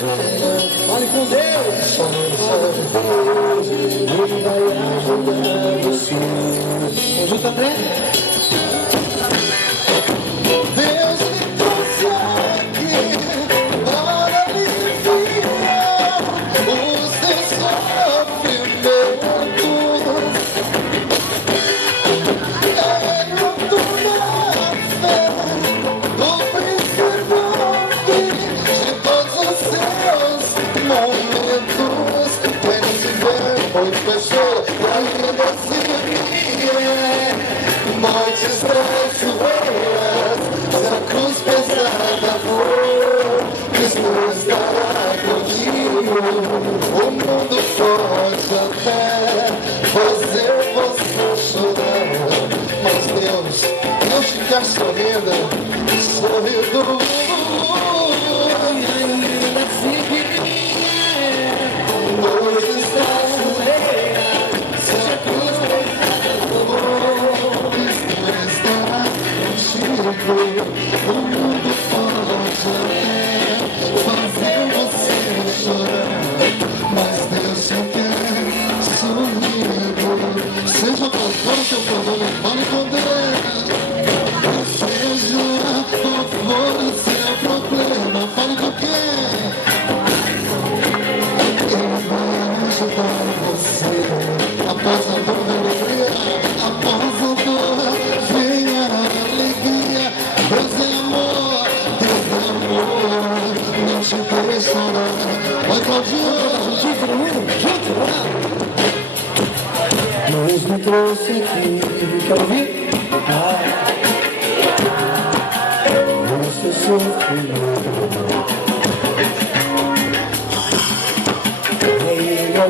Fale com Deus. Ele vai ajudar você. Conjunto, André. Deus me trouxe aqui para me enviar os teus sofrimentos. Muito pessoa, e ainda assim mortes traiçoeiras, se a cruz pesada for, Cristo estará contigo. O mundo pode até fazer você chorar, mas Deus não fica sorrindo. E ainda assim noites traiçoeiras, se a cruz pesada for, Cristo estará contigo. O mundo pode até fazer você chorar, mas Deus só quer sorrindo. Seja qual for o teu problema, fale com Deus. Seja qual for o seu problema, fale com quem? Ajudar você. Após a dor, vem a alegria. Após a dor, vem a alegria. Deus é amor, Deus é amor. Não te deixará. Vai, Claudinho, junto, todo mundo, junto, lá. Deus me trouxe aqui. Quer ouvir? Deus que sofreu.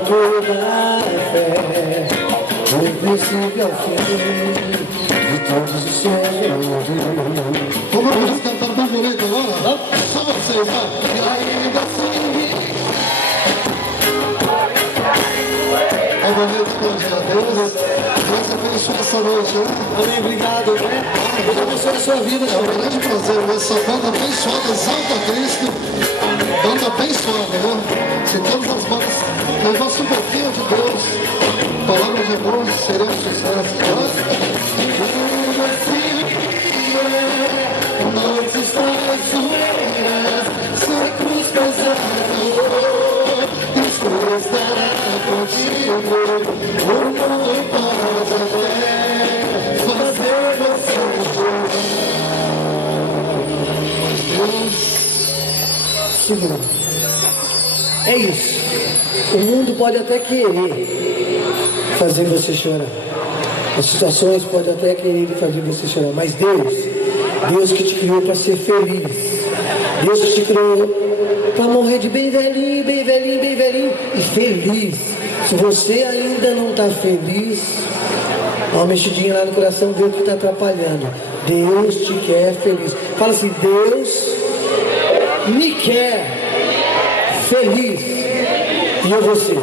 Toda a fé, do princípio ao fim, de todos os seus. Vamos cantar bem bonito agora? Só vocês, vai. E ainda assim. É bonito, Deus. Deus abençoe essa noite, né? Amém, obrigado, né? Deus abençoe a sua vida. É um grande prazer ver essa banda abençoada, exalta Cristo. Banda abençoada, né? Se todas as bandas levassem um pouquinho de Deus, palavra de amor, seremos sucesso. Noites traiçoeiras, sem cruz pesada, Cristo estará contigo. O mundo pode até fazer você chorar. Segura. É isso. O mundo pode até querer fazer você chorar. As situações podem até querer fazer você chorar. Mas Deus que te criou para ser feliz. Deus que te criou para morrer de bem velhinho, bem velhinho, bem velhinho e feliz. Se você ainda não está feliz, dá uma mexidinha lá no coração, Deus que está atrapalhando. Deus te quer feliz. Fala assim, Deus me quer feliz. E eu você.